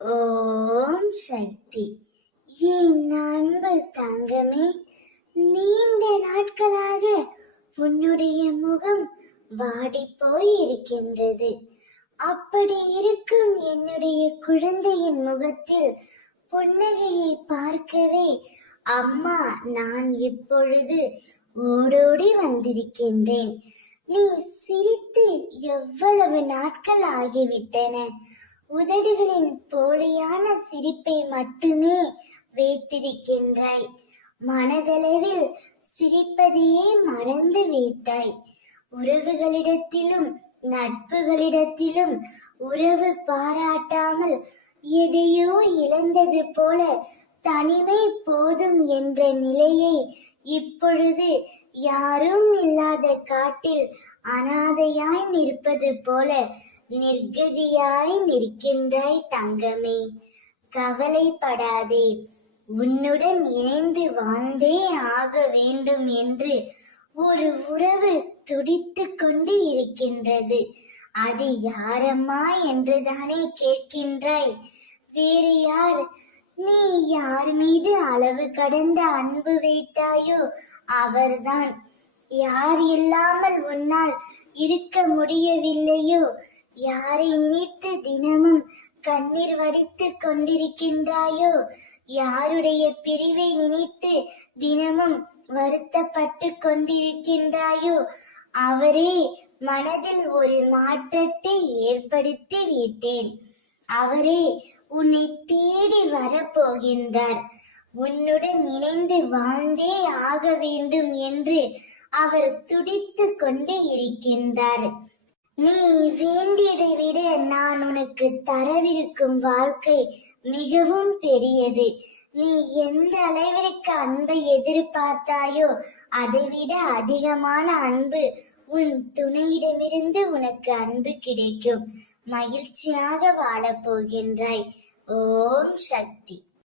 ஓம் சக்தி. என் அன்பு தங்கமே, நீண்ட நாட்களாக உன்னுடைய முகம் வாடி போய் இருக்கின்றது. அப்படி இருக்கும் என்னுடைய குழந்தையின் முகத்தில் புன்னகையை பார்க்கவே அம்மா நான் இப்பொழுது ஓடோடி வந்திருக்கின்றேன். நீ சிரித்து எவ்வளவு நாட்கள் ஆகிவிட்டன. உதடுகளின் போலியான சிரிப்பை மட்டுமே வைத்திருக்கின்றாய். மனதளவில் சிரிப்பதையே மறந்து விட்டாய். உறவுகளிடத்திலும் நட்புகளிடத்திலும் உறவு பாராட்டாமல் எதையோ இழந்தது போல தனிமை போதும் என்ற நிலையை இப்பொழுது யாரும் இல்லாத காட்டில் அனாதையாய் நிற்பது போல நிர்கதியாய் நிற்கின்றாய் தங்கமே. கவலைப்படாதே. உன்னுடன் இணைந்து வாழ்ந்தே ஆக வேண்டும் என்று ஒரு உறவு துடித்து கொண்டு இருக்கின்றது. அது யாரம்மா என்றுதானே கேட்கின்றாய்? வேறு யார்? நீ யார் மீது அளவு கடந்த அன்பு வைத்தாயோ அவர்தான். யார் இல்லாமல் உன்னால் இருக்க முடியவில்லையோ, யாரை நினைத்து தினமும் கண்ணீர் வடித்து கொண்டிருக்கின்றாயோ, யாருடைய பிரிவை நினைத்து தினமும் வருத்தப்பட்டு கொண்டிருக்கின்றாயோ, அவரே மனதில் ஒரு மாற்றத்தை ஏற்படுத்தி விட்டேன். அவரே உன்னை தேடி வரப்போகின்றார். உன்னுடன் இணைந்து வாழ்ந்தே ஆக வேண்டும் என்று அவர் துடித்து கொண்டு இருக்கின்றார். நீ வேண்டியதை விட நான் உனக்கு தரவிருக்கும் வாழ்க்கை மிகவும் பெரியது. நீ எந்த அளவிற்கு அன்பை எதிர்பார்த்தாயோ அதைவிட அதிகமான அன்பு உன் துணையிடமிருந்து உனக்கு அன்பு கிடைக்கும். மகிழ்ச்சியாக வாழப் போகின்றாய். ஓம் சக்தி.